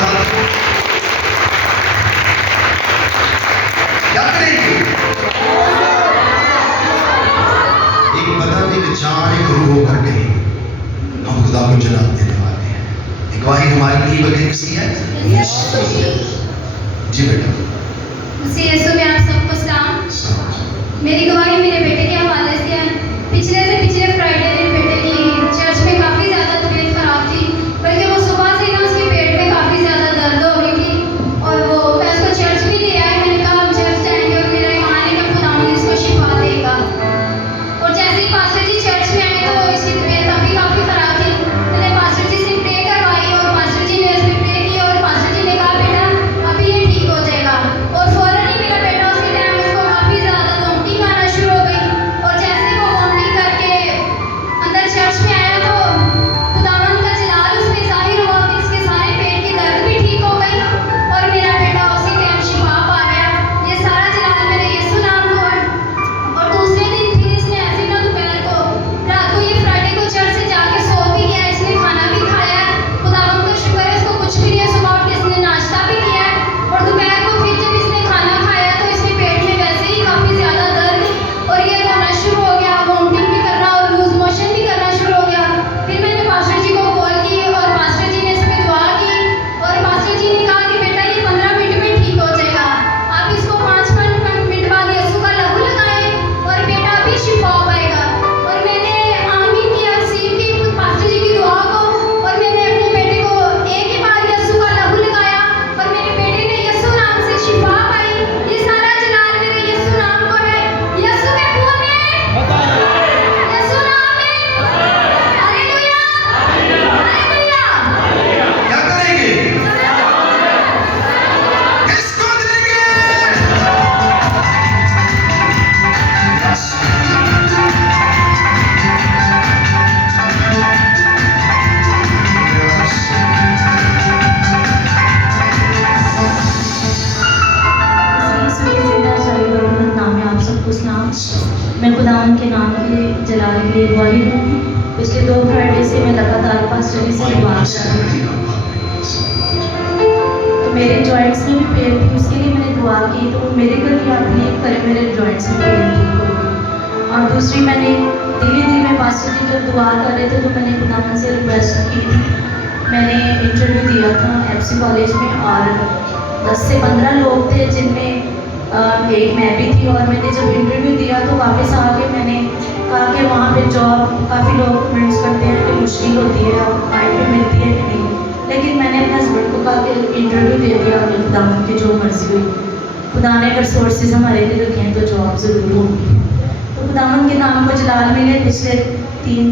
क्या करेंगे? एक बदन, एक जान, एक रूह होकर के हम खुदा को जलाल देने वाले हैं। एक गवाही हमारे लिए बगैर किसी है? जी बेटा। मसीह यीशु में आप सबको सलाम। मेरी गवाही मेरे बेटे के हवाले से है। पिछले फ्राइडे दिन बेटे की चर्च में काफ़ी ज़्यादा तबीयत खराब थी, बल्कि वो सुबह से ना उसके पेट में काफ़ी ज़्यादा दर्द हो रही थी और मैं उसको चर्च भी ले आई। मैंने कहा हम चर्च जाएंगे और मेरा ईमान है कि खुदा मुझे इसको शिफा देगा। और जैसे ही पास्टर जी चर्च में आए तो इसकी तबीयत अभी काफ़ी खराब थी। मैंने पास्टर जी से प्रे करवाई और पास्टर जी ने इस पर प्रे किया और पास्टर जी ने कहा बेटा अभी ये ठीक हो जाएगा। और फौरन ही मेरा बेटा उसी टाइम उसको काफ़ी ज़्यादा वॉमिटिंग आना शुरू हो गई और जैसे वो वॉमिटिंग करके अंदर चर्च में आया तो खुदावंद का जलाल उस पे ज़ाहिर हुआ कि इसके सारे पेट की दर्द भी ठीक हो गई और मेरा बेटा उसी टाइम शिफा पा गया। ये सारा जलाल मेरे यीशु नाम को है। और दूसरे दिन फिर इसने ऐसे ना दोपहर को रात को ये फ्राइडे को चर्च से जाके सो भी गया। इसने खाना भी खाया है, खुदावंद का शुक्र है इसको कुछ भी नहीं है। सुबह उठ के इसने नाश्ता भी किया है और दोपहर को फिर जब इसने खाना खाया तो इसके पेट में वैसे ही काफ़ी ज़्यादा दर्द और ये रोना शुरू हो गया, वॉमिटिंग भी करना और लूज मोशन भी करना शुरू हो गया। फिर मैंने पास्टर जी को कॉल की और पास्टर जी ने इस पर दुआ की और पास्टर जी ने कहा कि बेटा ये 15 मिनट में ठीक हो जाएगा, आप इसको 5 मिनट बाद यीशु का लहू लगाएं और बेटा भी शिफा हो पाएगा। और मैंने आमीन की रिसीव की खुद पास्टर जी की दुआ को और मैंने अपने बेटे को एक ही बार यीशु का लहू लगाया और मेरे बेटे ने यीशु नाम से शिफा पाई। ये सारा जलाल मेरे यीशु नाम को है। यीशु के खून में, यीशु नाम में, हालेलुया, हालेलुया। क्या करेंगे? किसको देंगे? आप सबको सलाम। मैं खुदावन के नाम के जलाल के लिए गवाही दूंगी। पिछले 2 फ्राइडे से मैं लगातार पास्टर जी से दुआ कर रही हूँ। तो मेरे जॉइंट्स में भी पेन थी, उसके लिए मैंने दुआ की तो मेरे घर की आप बिलीव करें मेरे जॉइंट्स में पेन ठीक हो गई। और दूसरी मैंने धीरे धीरे पास्टर जी जब दुआ कर रहे थे तो मैंने खुदावन से रिक्वेस्ट की थी। मैंने इंटरव्यू दिया था FC कॉलेज में और 10 से 15 लोग थे जिनमें एक मैं भी थी। और मैंने जब इंटरव्यू दिया तो वापस आके मैंने कहा कि वहाँ पे जॉब काफ़ी लोग कमेंट्स करते हैं कि मुश्किल होती है और टाइम पे मिलती है कि नहीं। लेकिन मैंने अपने हस्बैंड को कहा कि इंटरव्यू दे दिया और खुदावंद की जो मर्जी हुई, खुदा ने अगर सोर्सेज हमारे लिए रखे हैं तो जॉब ज़रूर होगी। तो खुदावंद के नाम को जलाल मिले। पिछले 3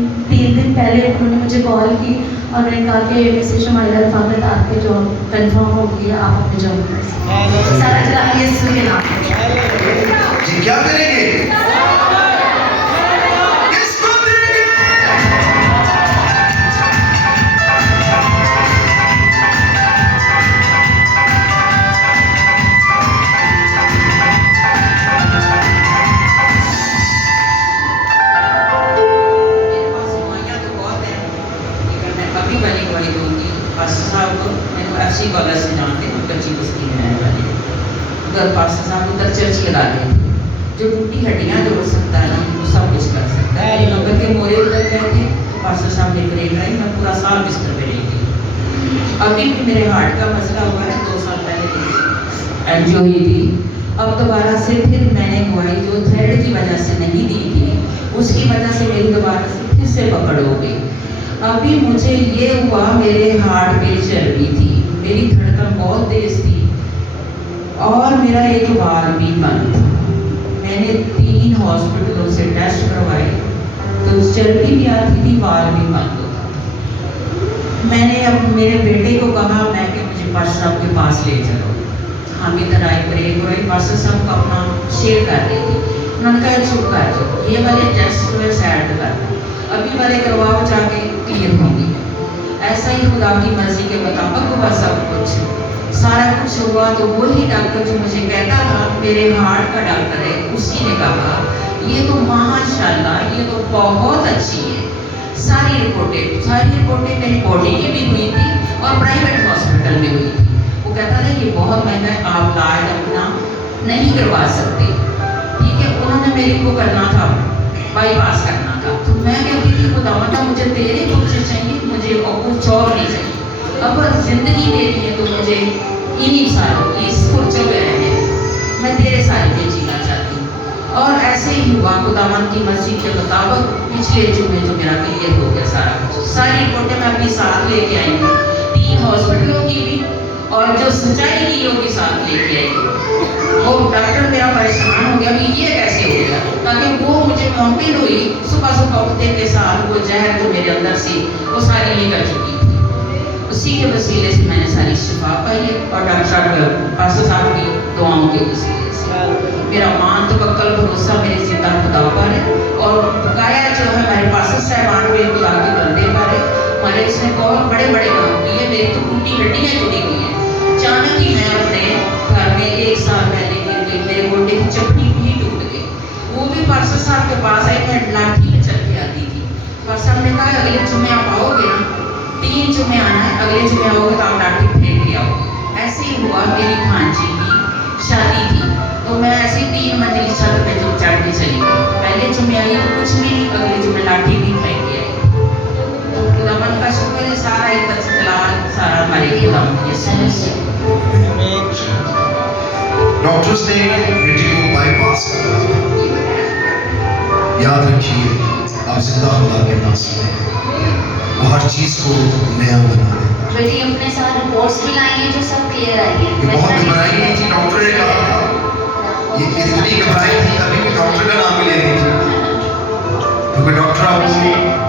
दिन पहले उन्होंने मुझे कॉल की और उन्होंने कहा कि मिसेस शमाइला रफ़ाकत आपकी जॉब कंफर्म हो गई है, आप अपनी जॉब कर सकते हैं। सारा जलाल यीशु के नाम पे। जी क्या करेंगे? किसको देंगे? FC कॉलेज से जानते हैं, कच्ची बस्ती में रहने वाले उधर पास्टर साहब उधर चर्च लगा थे। जो टूटी हड्डियाँ जोड़ सकता है वो सब कुछ कर सकता है। नंबर के मोरे उधर गए थे, पास्टर साहब ने ब्रेक लाई, मैं पूरा साल बिस्तर पे रही थी। अभी भी मेरे हार्ट का मसला हुआ है, 2 साल पहले एंजियो हुई थी। अब दोबारा से फिर मैंने गवाही जो थ्रेड की वजह से नहीं दी थी उसकी वजह से मेरी दोबारा से फिर से पकड़ हो गई। अभी मुझे ये हुआ, मेरे हार्ट पे चर्बी थी, मेरी धड़कन बहुत तेज थी और मेरा एक वाल भी बंद था। मैंने 3 हॉस्पिटलों से टेस्ट करवाए तो चर्बी भी आती थी, वाल भी बंद होता। मैंने अब मेरे बेटे को कहा मैं कि मुझे पास्टर साहब के पास ले चलो। हम इधर आए, ब्रेक हुए, पास्टर साहब को अपना शेयर कर रही थी। उन्होंने कहा चुप कर जाओ, ये वाले टेस्ट में सैड कर, अभी वाले करवाओ, जाके क्लियर होंगी। ऐसा ही खुदा की मर्जी के मुताबिक हुआ सब कुछ, सारा कुछ हुआ। तो वही डॉक्टर जो मुझे कहता था, मेरे हार्ट का डॉक्टर है, उसी ने कहा ये तो माशाल्लाह ये तो बहुत अच्छी है। सारी रिपोर्टें मेरी बॉडी की भी हुई थी और प्राइवेट हॉस्पिटल में हुई थी। कहना है आप इलाज अपना नहीं करवा सकते, ठीक है। उन्होंने मेरे को करना था, बाईपास करना था, तो मैं कहती थी खुदावंदा मुझे तेरे बच्चे चाहिए, मुझे और कुछ और नहीं चाहिए। अब जिंदगी दे दी है तो मुझे इन्हीं सालों इस पुरजों में रहने दे, मैं तेरे सारे में जीना चाहती हूँ। और ऐसे ही हुआ, खुदावंद की मर्जी के मुताबिक पिछले जुम्मे जो मेरा क्लियर हो गया सारा कुछ, सारी रिपोर्टें मैं अपनी साथ लेके आई हूँ, 3 हॉस्पिटलों की भी और जो सच्चाई की योगी साथ लेके आई हूँ। वो डॉक्टर मेरा परेशान हो गया कि ये कैसे हो गया, ताकि वो मुझे मौके हुई सुबह सुबह उठते के साथ वो जहर जो मेरे अंदर से वो सारी निकल चुकी थी। उसी के वसीले से मैंने सारी शिफा पाई है, और डॉक्टर साहब पास्टर साहब की दुआओं के वसीले से मेरा मान तो बक्कल भरोसा मेरे जिंदा खुदा पर है। और बकाया जो है हमारे पास्टर साहबान में खुदा के बंदे पर है, हमारे इसने बहुत बड़े बड़े काम किए, मेरी तो टूटी हड्डियाँ जुड़ी हुई हैं। अचानक ही मैं अपने घर में 1 साल पहले गिर गई, मेरे गोडे की चपटी भी टूट गई। वो भी पास्टर साहब के पास आई, मैं लाठी में चल के आती थी। पास्टर साहब ने कहा अगले जुम्मे आप आओगे ना, 3 जुम्मे आना है, अगले जुम्मे आओगे तो आप लाठी फेंक के आओ। ऐसे ही हुआ, मेरी भांजी की शादी थी, तो मैं ऐसे 3 मंजिली छत पे जो चढ़ के चली गई। पहले जुम्मे आई तो कुछ भी नहीं, अगले जुम्मे लाठी भी फेंक के आई। तो खुदावंद का शुक्र है, सारा इत्तलाल सारा हमारे खुदावंद यीशु से। डॉक्टर्स ने बेटी को बाईपास करा था। याद रखिए, आप जिंदा खुदा के पास हैं, वो हर चीज को नया बना देता है। बेटी अपने साथ रिपोर्ट्स भी लाई हैं जो सब क्लियर आई है। ये बहुत घबराई नहीं थी, डॉक्टर ने कहा था, ये इतनी घबराई थी अभी कि डॉक्टर का नाम ही ले रही थी, क्योंकि डॉक्टर आपको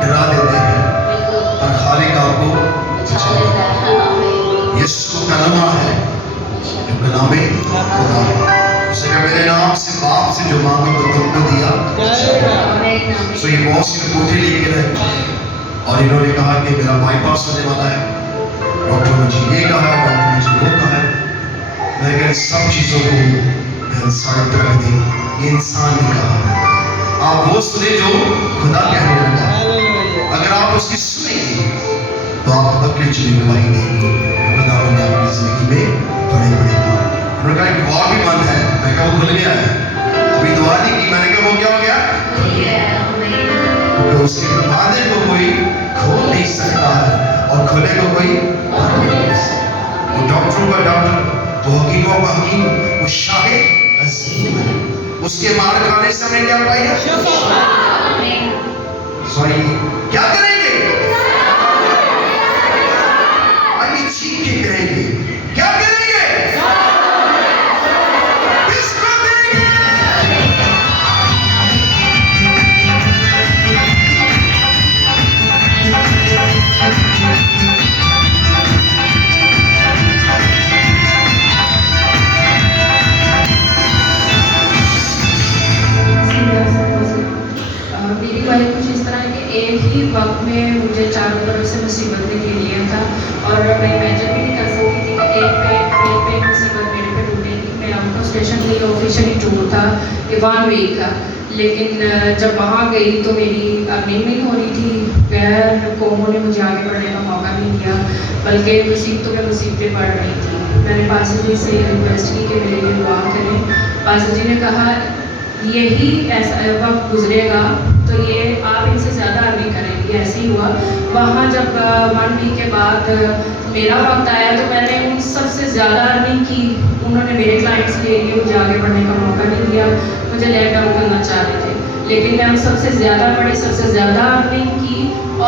डरा देते हैं और खालिक आपको बचा देता है। यीशु का कलमा है, जो कलामे खुदा है। उसने कहा मेरे नाम से बाप से जो मांगे तो तुमको दिया। सो ये बहुत सी रिपोर्टें लेके रहे, और इन्होंने कहा कि मेरा बाईपास होने वाला है, डॉक्टर ने मुझे ये कहा, डॉक्टर ने मुझे वो कहा है। मैं कहा सब चीज़ों को साइड रख दी, ये इंसान ने कहा। आप वो सुने जो खुदा कहने लगा, अगर आप उसकी सुनेंगे तो आप अपनी चुनी गवाही देंगे। खुदा ने आपकी जिंदगी में बड़े बड़े काम। उन्होंने कहा एक और भी मन है, मैं कहा वो खुल गया है, अभी दुआ नहीं की, मैंने कहा वो क्या हो गया, तो उसके वादे को कोई खोल नहीं सकता है और खुले को कोई बंद नहीं कर सकता। वो डॉक्टरों का डॉक्टर, वो हकीमों का हकीम, वो शाहे अजीम है। उसके मार खाने से हमें क्या पाया, सॉरी क्या करेंगे, आइए चीख के कहेंगे, क्या करेंगे, किसको देंगे। मेरी वाइफ कुछ इस तरह है कि एक ही वक्त में मुझे चारों तरफ से मुसीबत ने घेर लिया था, और मैं इमेजिन भी नहीं कर सकती थी कि एक पे मुसीबत मेरे पे टूटेगी। मैं आउट ऑफ स्टेशन गई, ऑफिशियली टूर था, 1 वीक का, लेकिन जब वहाँ गई तो मेरी अर्निंग नहीं हो रही थी। गैर कौमों ने मुझे आगे बढ़ने का मौका नहीं दिया, बल्कि मुसीबतों में मुसीबतें बढ़ रही थी। मैंने पास्टर जी से रिक्वेस्ट की कि मेरे लिए दुआ करें। पास्टर जी ने कहा यही ऐसा वक्त गुजरेगा तो ये आप इनसे ज़्यादा अर्निंग करेंगी। ऐसे ही हुआ। वहाँ जब 1 वीक के बाद मेरा वक्त आया तो मैंने उन सबसे ज़्यादा अर्निंग की। उन्होंने मेरे क्लाइंट्स ले लिए, मुझे आगे बढ़ने का मौका नहीं दिया, मुझे लेट डाउन करना चाह रहे थे, लेकिन मैं उन सबसे ज़्यादा बड़ी, सबसे ज़्यादा अर्निंग की,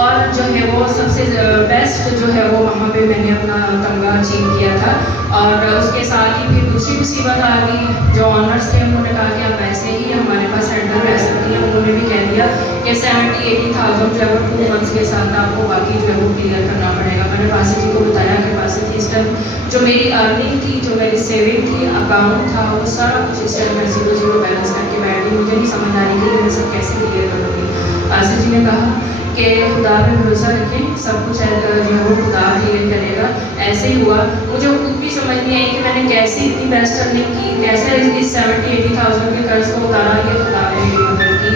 और जो है वो सबसे बेस्ट जो है वो वहाँ पे मैंने अपना तमगा अचीव किया था। और उसके साथ ही फिर दूसरी मुसीबत आ गई। जो ऑनर्स थे उन्होंने कहा कि आप ऐसे ही हमारे पास सेंटर रह सकती हैं। उन्होंने भी कह दिया कि 70-80,000 जो है वो 2 मंथ्स के साथ आपको बाकी जो है वो क्लियर करना पड़ेगा। मैंने पासी जी को बताया कि पासी जी इस टाइम जो मेरी अर्निंग थी, जो मेरी सेविंग थी, अकाउंट था, वो सारा कुछ इस टाइम मैं 0 बैलेंस करके बैठ गई। मुझे नहीं समझ आ रही कि मैं सब कैसे क्लियर करूँगी। पासी जी ने कहा कि खुदा पे भरोसा रखें, सब कुछ जो है वो खुदा क्लियर करेगा। ऐसे ही हुआ। मुझे खुद भी समझ नहीं आई कि मैंने कैसे इतनी बेस्ट अर्निंग की, कैसे इस 70-80,000 के कर्ज को उतारा, ये खुदा ने मेरी मदद की।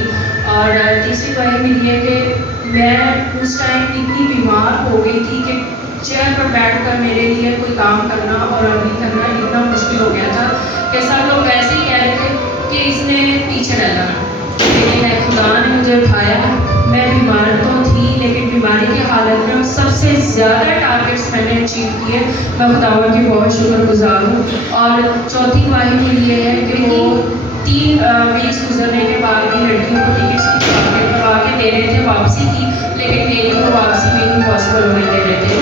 और तीसरी बात मिली है कि मैं उस टाइम इतनी बीमार हो गई थी कि चेयर पर बैठकर मेरे लिए कोई काम करना और अर्निंग करना इतना मुश्किल हो गया था कि सब लोग ऐसे ही कह रहे थे कि इसने पीछे रह जाना। लेकिन खुदा ने मुझे उठाया। मैं बीमार तो थी, लेकिन बीमारी की हालत में सबसे ज़्यादा टारगेट्स मैंने अचीव किए। मैं खुदावन की बहुत शुक्रगुजार हूँ। और चौथी गवाही मेरी ये है कि वो 3 वीक्स गुजरने के बाद भी लड़कियों को टिकट्स करवा के दे रहे थे वापसी की, लेकिन मेरी वो वापसी में ही पॉसिबल नहीं दे रहे थे।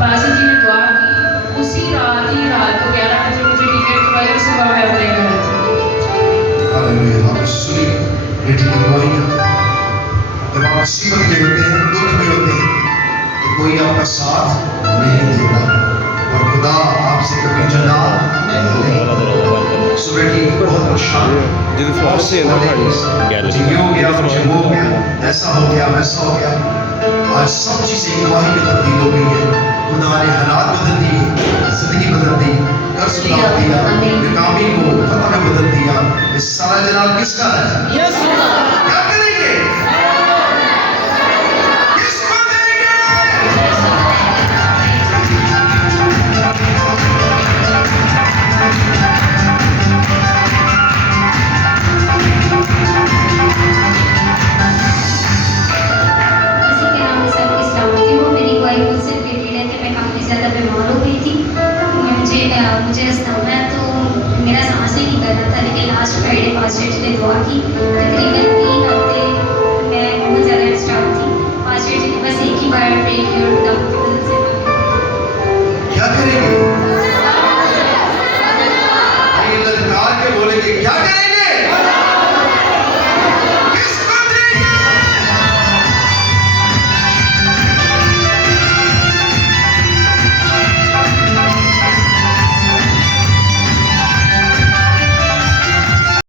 बासी जी ने दुआ की, उसी रात ही रात को 11 बजे मुझे टिकट करवाई और सुबह मैं अपने घर थी। हालेलुया। आपने सुनी बेटी की गवाहियाँ। जब आप मुसीबत में होते हैं, दुख में होते हैं, तो कोई आपका साथ नहीं देता और खुदा आपसे कभी जुदा नहीं। सो बेटी बहुत परेशान, बहुत से मुझे ये हो गया, मुझे वो हो गया, ऐसा हो गया, वैसा हो गया। आज सब चीज़ें गवाही में तब्दील हो गई है। खुदा ने हालात बदल दिए, जिंदगी बदल दी, कर्ज उतार दिया, बेकामी को फतह में बदल दिया। इस सारा जलाल किसका है? क्या करेंगे? किसको देंगे? किसी के नाम से आपकी सलामती हो। मेरी गवाही मुझसे रिलेटेड है कि मैं काफ़ी ज़्यादा बीमार हो गई थी। मुझे अस्थमा है, तो मेरा सांस ही नहीं कर रहा था। लेकिन लास्ट फ्राइडे पास्टर जी ने दुआ की, तकरीबन